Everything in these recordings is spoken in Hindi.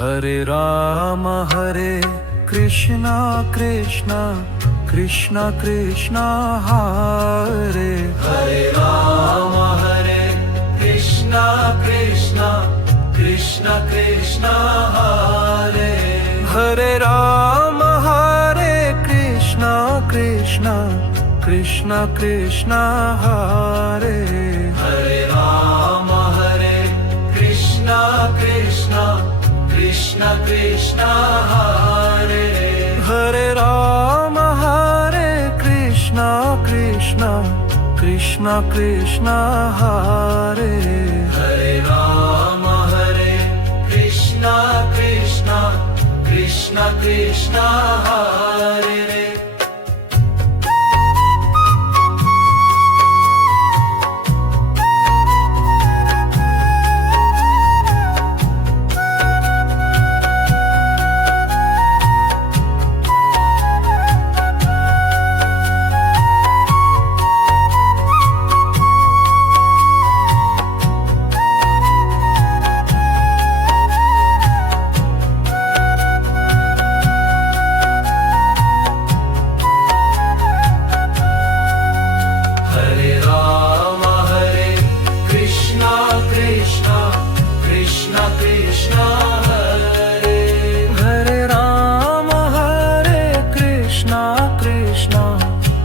हरे कृष्णा कृष्णा कृष्णा कृष्णा हरे राम हरे कृष्णा कृष्णा कृष्णा कृष्णा हरे हरे राम हरे कृष्णा कृष्णा कृष्णा कृष्णा हरे राम हरे कृष्णा कृष्णा कृष्णा कृष्णा हरे हरे राम हरे कृष्णा कृष्णा कृष्णा कृष्णा हरे राम हरे कृष्णा कृष्णा कृष्णा कृष्णा हरे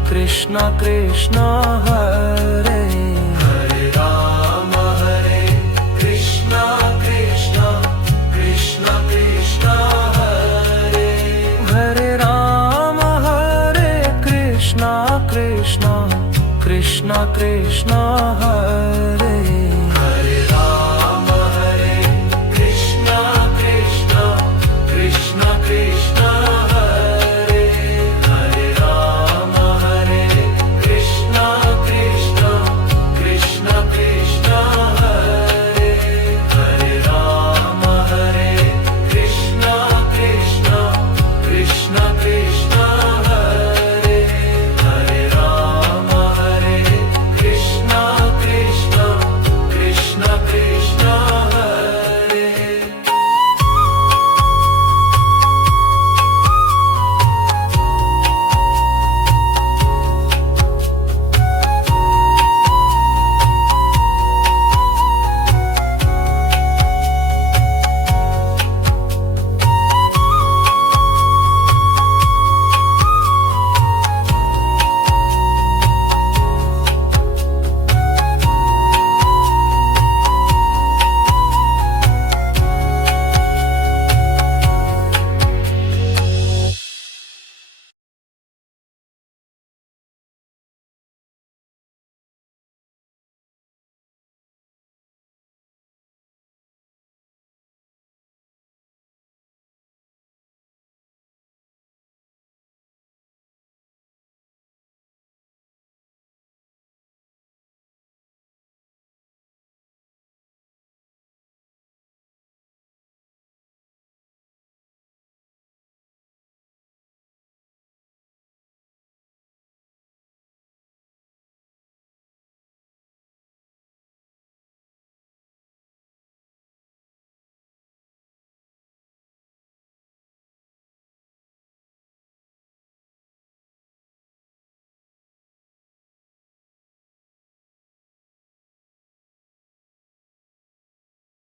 कृष्णा कृष्णा